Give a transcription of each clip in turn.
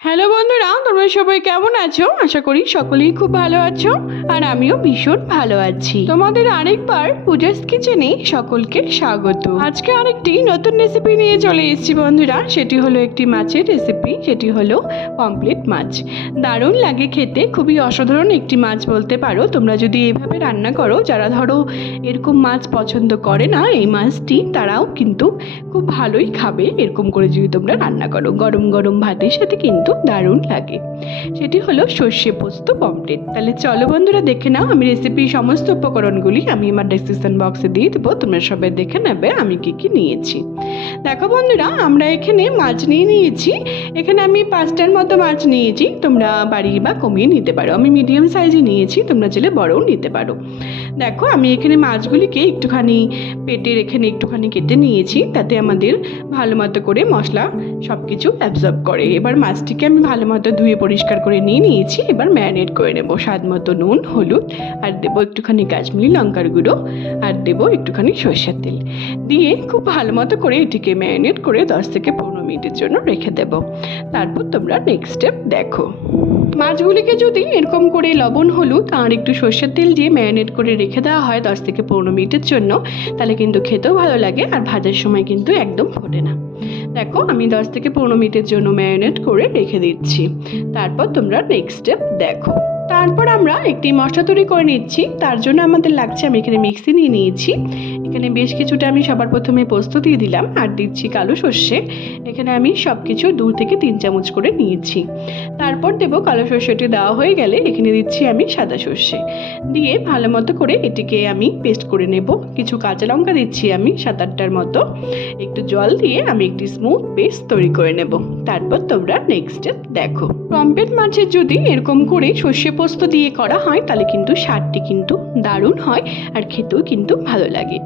Hello বন্ধুরা, তোমরা সবাই কেমন আছো? আশা করি সকলেই খুব ভালো আছো আর আমিও ভীষণ ভালো আছি। তোমাদের আরেকবার পূজাস কিচেনে সকলকে স্বাগত। আজকে আরেকটি নতুন রেসিপি নিয়ে চলে এসেছি বন্ধুরা। সেটি হলো একটি মাছের রেসিপি, সেটি হলো পমফ্রেট মাছ। দারুণ লাগে খেতে, খুবই অসাধারণ একটি মাছ বলতে পারো। তোমরা যদি এভাবে রান্না করো, যারা ধরো এরকম মাছ পছন্দ করে না এই মাছটি, তারাও কিন্তু খুব ভালোই খাবে এরকম করে যদি তোমরা রান্না করো। গরম গরম ভাতের সাথে কিন্তু দারুণ লাগে। সেটি হলো সর্ষে পোস্ত পমফ্রেট। তাহলে চলো বন্ধুরা দেখে নাও। আমি রেসিপির সমস্ত উপকরণগুলি আমি আমার ডেসক্রিপশন বক্সে দিয়ে দেবো, তোমরা সবাই দেখে নেবে আমি কি কি নিয়েছি। দেখো বন্ধুরা, আমরা এখানে মাছ নিয়ে নিয়েছি। এখানে আমি 5টার মতো মাছ নিয়েছি, তোমরা বাড়িয়ে বা কমিয়ে নিতে পারো। আমি মিডিয়াম সাইজে নিয়েছি, তোমরা চাইলে বড়ও নিতে পারো। দেখো আমি এখানে মাছগুলিকে একটুখানি পেটের এখানে একটুখানি কেটে নিয়েছি, তাতে আমাদের ভালো মতো করে মশলা সব কিছু অ্যাবজর্ব করে। এবার মাছটিকে আমি ভালো মতো ধুয়ে পরিষ্কার করে নিয়ে নিয়েছি। এবার ম্যারিনেট করে নেবো। স্বাদ মতো নুন, হলুদ, আর দেবো একটুখানি কাশ্মীরি লঙ্কার গুঁড়ো, আর দেবো একটুখানি সরষের তেল দিয়ে খুব ভালো মতো করে এটিকে ম্যারিনেট করে 10 থেকে 15 মিনিটের জন্য রেখে দেবো। তারপর তোমরা নেক্সট স্টেপ দেখো। মাছগুলিকে যদি এরকম করে লবণ, হলুদ আর একটু সরষের তেল দিয়ে ম্যারিনেট করে রেখে দেওয়া হয় 10 থেকে 15 মিনিটের জন্য, তাহলে কিন্তু খেতেও ভালো লাগে আর ভাজার সময় কিন্তু একদম ফোটে না। দেখো আমি 10 থেকে 15 মিনিটের জন্য ম্যারিনেট করে রেখে দিচ্ছি। তারপর তোমরা নেক্সট স্টেপ দেখো। তারপর আমরা একটি মশলা তৈরি করে নিচ্ছি। তার জন্য আমাদের লাগছে, আমি এখানে মিক্সি নিয়ে নিয়েছি। এখানে বেশ কিছুটা আমি সবার প্রথমে পোস্ত দিয়ে দিলাম আর দিচ্ছি কালো সর্ষে। এখানে আমি সব কিছু 2 থেকে 3 চামচ করে নিয়েছি। তারপর দেবো কালো সর্ষেটি দেওয়া হয়ে গেলে এখানে দিচ্ছি আমি সাদা সর্ষে দিয়ে ভালো মতো করে এটিকে আমি পেস্ট করে নেব। কিছু কাঁচা লঙ্কা দিচ্ছি আমি 7-8টার মতো। একটু জল দিয়ে আমি একটি স্মুথ পেস্ট তৈরি করে নেব। তারপর তোমরা নেক্সট স্টেপ দেখো। পমফ্রেট মাছের যদি এরকম করে সর্ষে পোস্ত দিয়ে করা হয় তাহলে কিন্তু স্বাদটি কিন্তু দারুণ হয় আর খেতেও কিন্তু ভালো লাগে।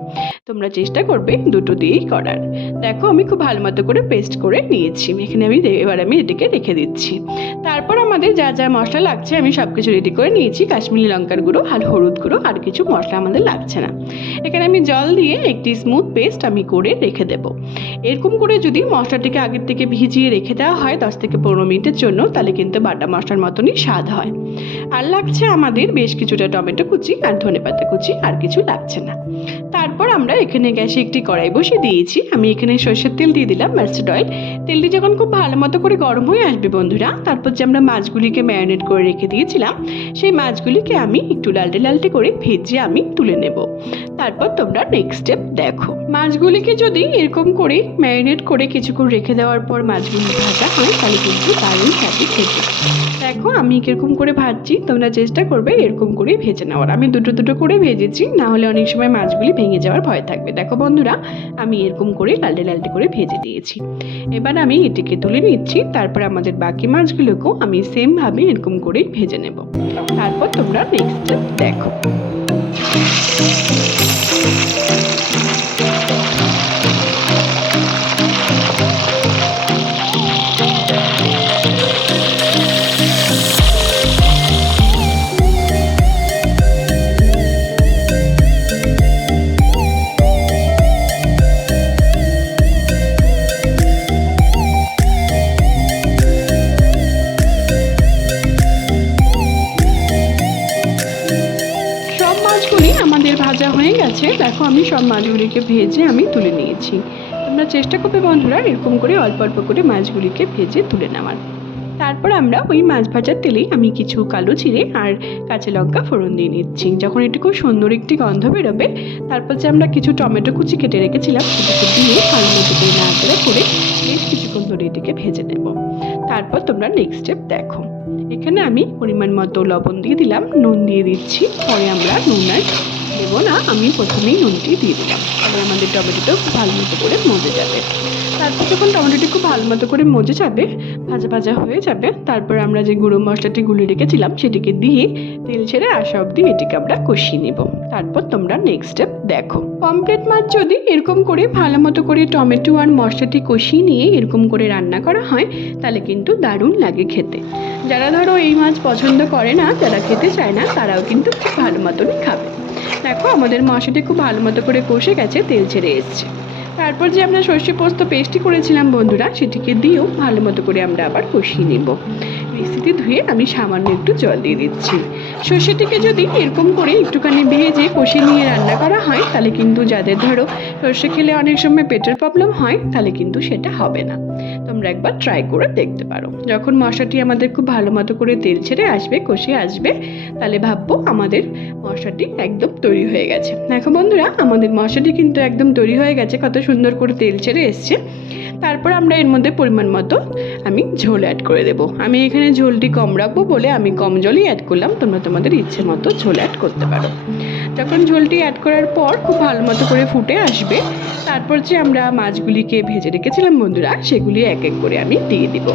তোমরা চেষ্টা করবে দুটো দিয়েই করার। দেখো আমি খুব ভালো মতো করে পেস্ট করে নিয়েছি। এখানে এবার আমি এটিকে রেখে দিচ্ছি। তারপর আমাদের যা যা মশলা লাগছে আমি সব কিছু রেডি করে নিয়েছি। কাশ্মীরি লঙ্কার গুঁড়ো আর হলুদ গুঁড়ো, আর কিছু মশলা আমাদের লাগছে না। এখানে আমি জল দিয়ে একটি স্মুথ পেস্ট আমি করে রেখে দেবো। এরকম করে যদি মশলাটিকে আগের থেকে ভিজিয়ে রেখে দেওয়া হয় 10 থেকে 15 মিনিটের জন্য, তাহলে কিন্তু বাটা মশলার মতনই স্বাদ হয়। আর লাগছে আমাদের বেশ কিছুটা টমেটো কুচি আর ধনেপাতা কুচি, আর কিছু লাগছে না। তারপর আমরা এখানে গ্যাসে একটি কড়াই বসিয়ে দিয়েছি। আমি এখানে সরষের তেল দিয়ে দিলাম, মাস্টার্ড অয়েল। তেলটি যখন খুব ভালো মতো করে গরম হয়ে আসবে বন্ধুরা, তারপর যে আমরা মাছগুলিকে ম্যারিনেট করে রেখে দিয়েছিলাম সেই মাছগুলিকে আমি একটু লালটে লালটে করে ভেজে আমি তুলে নেব। তারপর তোমরা নেক্সট স্টেপ দেখো। মাছগুলিকে যদি এরকম করে ম্যারিনেট করে কিছুক্ষণ রেখে দেওয়ার পর মাছগুলি ভাজা হয় তাহলে কিন্তু দারুণ লাগে খেতে। দেখো আমি কিরকম করে ভাজছি, তোমরা চেষ্টা করবে এরকম করে ভেজে নেওয়ার। আমি দুটো দুটো করে ভেজেছি, না হলে অনেক সময় মাছগুলি ভেঙে যাওয়ার ভয় থাকবে। দেখো বন্ধুরা, আমি এরকম করে লালটে লালটে করে ভেজে দিয়েছি। এবার আমি এটিকে তুলে নিচ্ছি। তারপর আমাদের বাকি মাছগুলোকেও আমি সেমভাবে এরকম করেই ভেজে নেব। তারপর তোমরা নেক্সট স্টেপ দেখো। আমাদের ভাজা হয়ে গেছে। দেখো আমি সব মাছগুলিকে ভেজে আমি তুলে নিয়েছি। তোমরা চেষ্টা করবে বন্ধুরা এরকম করে অল্প অল্প করে মাছগুলিকে ভেজে তুলে নেওয়ার। তারপর আমরা ওই মাছ ভাজার তেলেই আমি কিছু কালো জিরে আর কাঁচা লঙ্কা ফোড়ন দিয়ে নিচ্ছি। যখন এটি খুব সুন্দর একটি গন্ধ বেরোবে, তারপর যে আমরা কিছু টমেটো কুচি কেটে রেখেছিলাম সেটাকে দিয়ে ভালো মতো করে নাড়াচাড়া করে বেশ কিছুক্ষণ ধরে এটিকে ভেজে নেব। তারপর তোমরা নেক্সট স্টেপ দেখো। এখানে আমি পরিমাণ মতো লবণ দিয়ে দিলাম, নুন দিয়ে দিচ্ছি। পরে আমরা নুন আর দেবো না, আমি প্রথমেই নুনটি দিয়ে দিলাম। তাহলে আমাদের টমেটোটাও খুব ভালো মতো করে মজে যাবে। তারপর যখন টমেটোটি খুব ভালো মতো করে মজে যাবে, ভাজা ভাজা হয়ে যাবে, তারপর আমরা যে গুঁড়ো মশলাটি গুলে রেখেছিলাম সেটিকে দিয়ে তেল ছেড়ে আসা অবধি এটিকে আমরা কষিয়ে নেব। তারপর তোমরা নেক্সট স্টেপ দেখো। পমফ্রেট মাছ যদি এরকম করে ভালো মতো করে টমেটো আর মশলাটি কষিয়ে নিয়ে এরকম করে রান্না করা হয় তাহলে কিন্তু দারুণ লাগে খেতে। যারা ধরো এই মাছ পছন্দ করে না, যারা খেতে চায় না, তারাও কিন্তু খুব ভালো মতনই খাবে। দেখো আমাদের মশলাটি খুব ভালো মতো করে কষে গেছে, তেল ছেড়ে এসছে। তারপর যে আমরা সর্ষে পোস্ত পেস্টটি করেছিলাম বন্ধুরা, সেটিকে দিয়েও ভালো মতো করে আমরা আবার কষিয়ে নেব। মিক্সিতে ধুয়ে আমি সামান্য একটু জল দিয়ে দিচ্ছি। সর্ষেটিকে যদি এরকম করে একটুখানি ভেজে কষিয়ে নিয়ে রান্না করা হয়, তাহলে কিন্তু যাদের ধরো সর্ষে খেলে অনেক সময় পেটের প্রবলেম হয়, তাহলে কিন্তু সেটা হবে না। তোমরা একবার ট্রাই করে দেখতে পারো। যখন মশলাটি আমাদের খুব ভালো মতো করে তেল ছেড়ে আসবে, কষে আসবে, তাহলে ভাববো আমাদের মশলাটি একদম তৈরি হয়ে গেছে। দেখো বন্ধুরা, আমাদের মশলাটি কিন্তু একদম তৈরি হয়ে গেছে, কত সুন্দর করে তেল ছেড়ে এসছে। তারপর আমরা এর মধ্যে পরিমাণ মতো আমি ঝোল অ্যাড করে দেবো। আমি এখানে ঝোলটি কম রাখবো বলে আমি কম জলই অ্যাড করলাম, তোমরা তোমাদের ইচ্ছে মতো ঝোল অ্যাড করতে পারো। যখন ঝোলটি অ্যাড করার পর খুব ভালো মতো করে ফুটে আসবে, তারপর যে আমরা মাছগুলিকে ভেজে রেখেছিলাম বন্ধুরা, সেগুলি এক এক করে আমি দিয়ে দিব।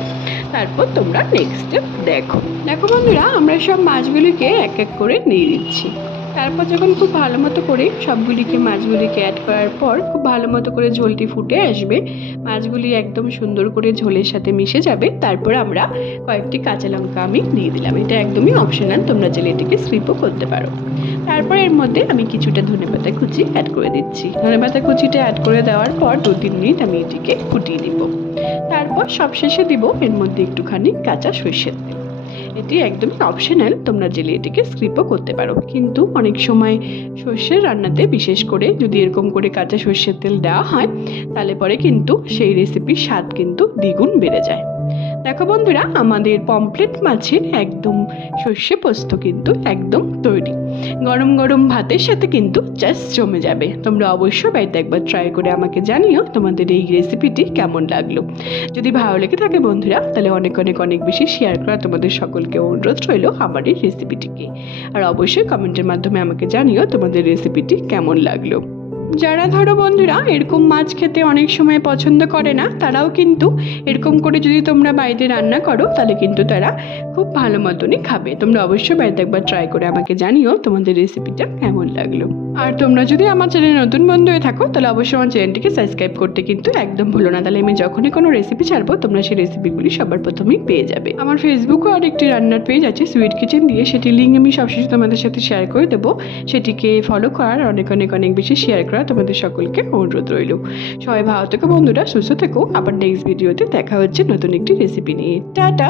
তারপর তোমরা নেক্সট স্টেপ দেখো। দেখো বন্ধুরা, আমরা সব মাছগুলিকে এক এক করে দিয়ে দিচ্ছি। তারপর যখন খুব ভালো মতো করে মাছগুলিকে অ্যাড করার পর খুব ভালো মতো করে ঝোলটি ফুটে আসবে, মাছগুলি একদম সুন্দর করে ঝোলের সাথে মিশে যাবে, তারপর আমরা কয়েকটি কাঁচা লঙ্কা আমি দিয়ে দিলাম। এটা একদমই অপশনাল, তোমরা চাইলে এটিকে স্কিপও করতে পারো। তারপর এর মধ্যে আমি কিছুটা ধনেপাতা কুচি অ্যাড করে দিচ্ছি। ধনেপাতা কুচিটা অ্যাড করে দেওয়ার পর 2-3 মিনিট আমি এটিকে ফুটিয়ে দিব। তারপর সবশেষে দিব এর মধ্যে একটুখানি কাঁচা সরষের তেল। এটি একদমই অপশনাল, তোমরা জেলে এটিকে স্কিপও করতে পারো। কিন্তু অনেক সময় সর্ষের রান্নাতে বিশেষ করে যদি এরকম করে কাঁচা সর্ষের তেল দেওয়া হয়, তাহলে পরে কিন্তু সেই রেসিপির স্বাদ কিন্তু দ্বিগুণ বেড়ে যায়। দেখো বন্ধুরা, আমাদের পমফ্রেট মাছের একদম সর্ষে পোস্ত কিন্তু একদম তৈরি। গরম গরম ভাতের সাথে কিন্তু জাস্ট জমে যাবে। তোমরা অবশ্যই বাড়িতে একবার ট্রাই করে আমাকে জানিও তোমাদের এই রেসিপিটি কেমন লাগলো। যদি ভালো লেগে থাকে বন্ধুরা, তাহলে অনেক অনেক অনেক বেশি শেয়ার করা তোমাদের সকলকে অনুরোধ রইল আমার এই রেসিপিটিকে। আর অবশ্যই কমেন্টের মাধ্যমে আমাকে জানিও তোমাদের রেসিপিটি কেমন লাগলো। যারা ধরো বন্ধুরা এরকম মাছ খেতে অনেক সময় পছন্দ করে না, তারাও কিন্তু এরকম করে যদি তোমরা বাড়িতে রান্না করো, তাহলে কিন্তু তারা খুব ভালো মতনই খাবে। তোমরা অবশ্যই বাড়িতে একবার ট্রাই করে আমাকে জানিও তোমাদের রেসিপিটা কেমন লাগলো। আর তোমরা যদি আমার চ্যানেলে নতুন বন্ধু হয়ে থাকো, তাহলে অবশ্যই আমার চ্যানেলটিকে সাবস্ক্রাইব করতে কিন্তু একদম ভুলো না। তাহলে আমি যখনই কোনো রেসিপি ছাড়বো, তোমরা সেই রেসিপিগুলি সবার প্রথমেই পেয়ে যাবে। আমার ফেসবুকও আর একটি রান্নার পেজ আছে সুইট কিচেন দিয়ে, সেটি লিঙ্ক আমি সবশেষে তোমাদের সাথে শেয়ার করে দেবো। সেটিকে ফলো করার অনেক অনেক অনেক বেশি শেয়ার করা তোমাদের সকলকে অনুরোধ রইল। সবাই ভালো থেকো বন্ধুরা, সুস্থ থেকো। আবার নেক্সট ভিডিওতে দেখা হচ্ছে নতুন একটি রেসিপি নিয়ে। টাটা।